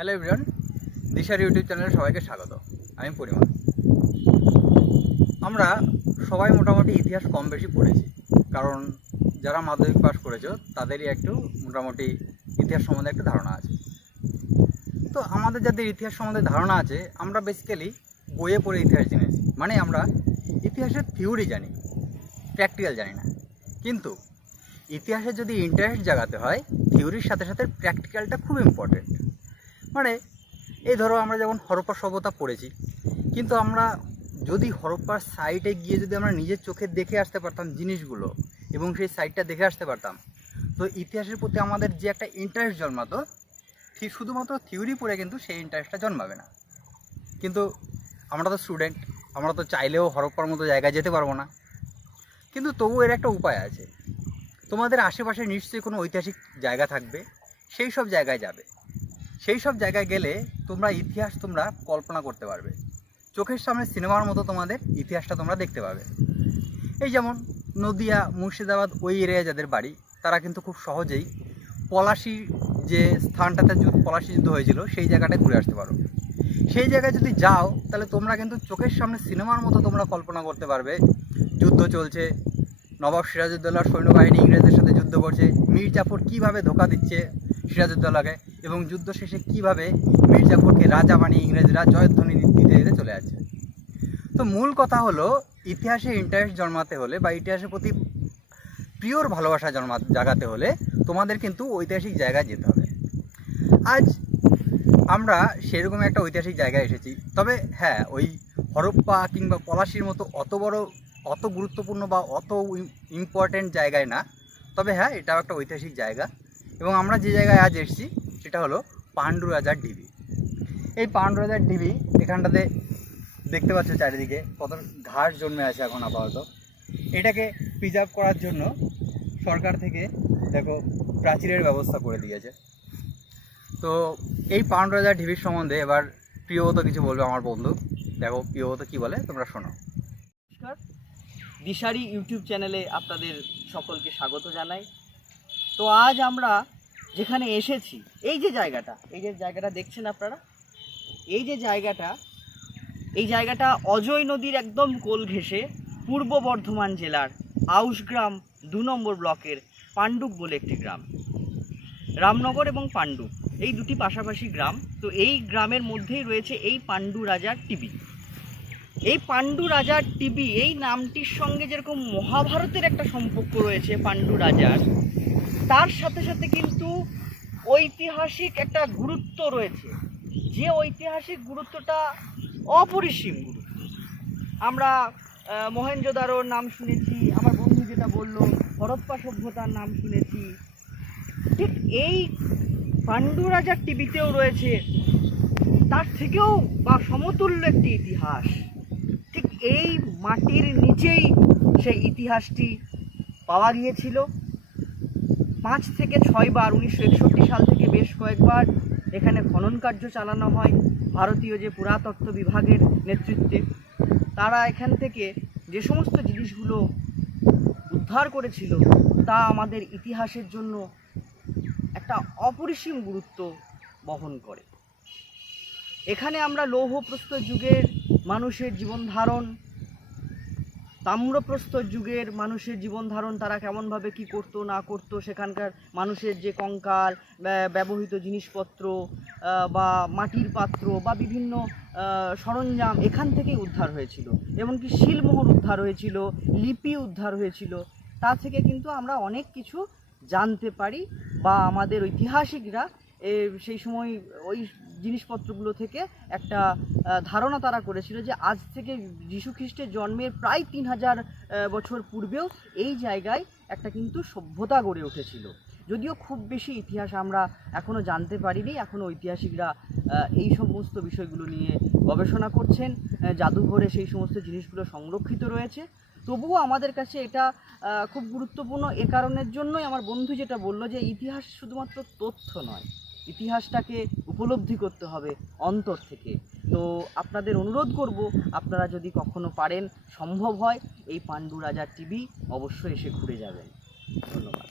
Hello everyone, দিশার YouTube চ্যানেলে সবাইকে স্বাগত। আমি পরিমল। আমরা সবাই মোটামুটি ইতিহাস কম বেশি পড়েছি, কারণ যারা মাধ্যমিক পাস করেছো তাদেরই একটু মোটামুটি ইতিহাস সম্বন্ধে একটা ধারণা আছে। তো আমাদের যাদের ইতিহাস সম্বন্ধে ধারণা আছে, আমরা বেসিক্যালি বইয়ে পড়ে ইতিহাস জেনেছি, মানে আমরা ইতিহাসের থিওরি জানি, প্র্যাকটিক্যাল জানি না। কিন্তু ইতিহাসে যদি ইন্টারেস্ট জাগাতে হয়, থিওরির সাথে সাথে প্র্যাকটিক্যালটা খুব ইম্পর্টেন্ট। মানে এই ধরো আমরা যেমন হরপ্পা সভ্যতা পড়েছি, কিন্তু আমরা যদি হরপ্পার সাইটে গিয়ে যদি আমরা নিজের চোখে দেখে আসতে পারতাম জিনিসগুলো এবং সেই সাইটটা দেখে আসতে পারতাম, তো ইতিহাসের প্রতি আমাদের যে একটা ইন্টারেস্ট জন্মাতো, ঠিক শুধুমাত্র থিওরি পড়ে কিন্তু সেই ইন্টারেস্টটা জন্মাবে না। কিন্তু আমরা তো স্টুডেন্ট, আমরা তো চাইলেও হরপ্পার মতো জায়গায় যেতে পারবো না। কিন্তু তবু এর একটা উপায় আছে। তোমাদের আশেপাশে নিশ্চয়ই কোনো ঐতিহাসিক জায়গা থাকবে, সেই সব জায়গায় যাবে। সেই সব জায়গায় গেলে তোমরা ইতিহাস তোমরা কল্পনা করতে পারবে, চোখের সামনে সিনেমার মতো তোমাদের ইতিহাসটা তোমরা দেখতে পাবে। এই যেমন নদিয়া, মুর্শিদাবাদ ওই এরিয়ায় যাদের বাড়ি, তারা কিন্তু খুব সহজেই পলাশী যে স্থানটাতে পলাশী যুদ্ধ হয়েছিল সেই জায়গাটায় ঘুরে আসতে পারো। সেই জায়গায় যদি যাও তাহলে তোমরা কিন্তু চোখের সামনে সিনেমার মতো তোমরা কল্পনা করতে পারবে, যুদ্ধ চলছে, নবাব সিরাজউদ্দৌলার সৈন্যবাহিনী ইংরেজদের সাথে যুদ্ধ করছে, মীর জাফর কীভাবে ধোকা দিচ্ছে সিরাজউদ্দৌলাকে, এবং যুদ্ধ শেষে কীভাবে মীর জাফরকে রাজা বানিয়ে ইংরেজরা জয়ধ্বনি দিতে দিতে চলে যাচ্ছে। তো মূল কথা হলো, ইতিহাসে ইন্টারেস্ট জন্মাতে হলে বা ইতিহাসের প্রতি প্রিয়র ভালোবাসা জাগাতে হলে তোমাদের কিন্তু ঐতিহাসিক জায়গায় যেতে হবে। আজ আমরা সেরকম একটা ঐতিহাসিক জায়গায় এসেছি, তবে হ্যাঁ, ওই হরপ্পা কিংবা পলাশির মতো অত গুরুত্বপূর্ণ বা অত ইম্পর্ট্যান্ট জায়গায় না। তবে হ্যাঁ, এটাও একটা ঐতিহাসিক জায়গা। এবং আমরা যে জায়গায় আজ এসেছি সেটা হলো পাণ্ডু রাজার ঢিবি। এই পাণ্ডু রাজার ঢিবি, এখানটাতে দেখতে পাচ্ছ চারিদিকে কত ঘাস জন্মে আছে এখন আপাতত। এটাকে প্রিজার্ভ করার জন্য সরকার থেকে দেখো প্রাচীরের ব্যবস্থা করে দিয়েছে। তো এই পাণ্ডু রাজার ঢিবির সম্বন্ধে এবার প্রিয়ব্রত কিছু বলবে আমার বন্ধু। দেখো প্রিয়ব্রত কী বলে, তোমরা শোনো। নমস্কার, দিশারি ইউটিউব চ্যানেলে আপনাদের সকলকে স্বাগত জানাই। তো আজ আমরা যেখানে এসেছি, এই যে জায়গাটা দেখছেন আপনারা, এই জায়গাটা অজয় নদীর একদম কোল ঘেঁষে পূর্ব বর্ধমান জেলার আউশগ্রাম 2 নম্বর ব্লকের পাণ্ডুক বলে একটি গ্রাম। রামনগর এবং পাণ্ডুক এই দুটি পাশাপাশি গ্রাম। তো এই গ্রামের মধ্যেই রয়েছে এই পাণ্ডু রাজার টিবি। এই পাণ্ডু রাজার টিবি, এই নামটির সঙ্গে যেরকম মহাভারতের একটা সম্পর্ক রয়েছে পাণ্ডু রাজার, তার সাথে সাথে কিন্তু ঐতিহাসিক একটা গুরুত্ব রয়েছে, যে ঐতিহাসিক গুরুত্বটা অপরিসীম গুরুত্ব। আমরা মহেঞ্জোদারোর নাম শুনেছি, আমার বন্ধু যেটা বললো হরপ্পা সভ্যতার নাম শুনেছি, ঠিক এই পাণ্ডু রাজার টিবিতেও রয়েছে তার থেকেও বা সমতুল্য একটি ইতিহাস। ঠিক এই মাটির নিচেই সেই ইতিহাসটি পাওয়া গিয়েছিল। 5 থেকে 6 বার 1961 সাল থেকে বেশ কয়েকবার এখানে খনন কার্য চালানো হয় ভারতীয় যে পুরাতত্ত্ব বিভাগের নেতৃত্বে। তারা এখান থেকে যে সমস্ত জিনিসগুলো উদ্ধার করেছিল তা আমাদের ইতিহাসের জন্য একটা অপরিসীম গুরুত্ব বহন করে। এখানে আমরা লৌহপ্রস্তর যুগের মানুষের জীবনধারণ, তাম্রপ্রস্তর যুগের মানুষের জীবনধারণ, তারা কেমনভাবে কি করতো না করতো, সেখানকার মানুষের যে কঙ্কাল, ব্যবহৃত জিনিসপত্র বা মাটির পাত্র বা বিভিন্ন সরঞ্জাম এখান থেকেই উদ্ধার হয়েছিল। এমনকি শিলমোহর উদ্ধার হয়েছিল, লিপি উদ্ধার হয়েছিল। তা থেকে কিন্তু আমরা অনেক কিছু জানতে পারি, বা আমাদের ঐতিহাসিকরা সেই সময় ওই জিনিসপত্রগুলো থেকে একটা ধারণা তারা করেছিল যে আজ থেকে যীশু খ্রিস্টের জন্মের প্রায় 3000 বছর পূর্বেও এই জায়গায় একটা কিন্তু সভ্যতা গড়ে উঠেছিল। যদিও খুব বেশি ইতিহাস আমরা এখনও জানতে পারিনি, এখনও ঐতিহাসিকরা এই সমস্ত বিষয়গুলো নিয়ে গবেষণা করছেন, জাদুঘরে সেই সমস্ত জিনিসগুলো সংরক্ষিত রয়েছে। তবুও আমাদের কাছে এটা খুব গুরুত্বপূর্ণ। এ কারণের জন্যই আমার বন্ধু যেটা বললো যে ইতিহাস শুধুমাত্র তথ্য নয়, ইতিহাসটাকে উপলব্ধি করতে হবে অন্তর থেকে। তো আপনাদের অনুরোধ করব, আপনারা যদি কখনো পারেন, সম্ভব হয়, এই পাণ্ডু রাজার টিবি অবশ্যই এসে ঘুরে যাবেন। ধন্যবাদ।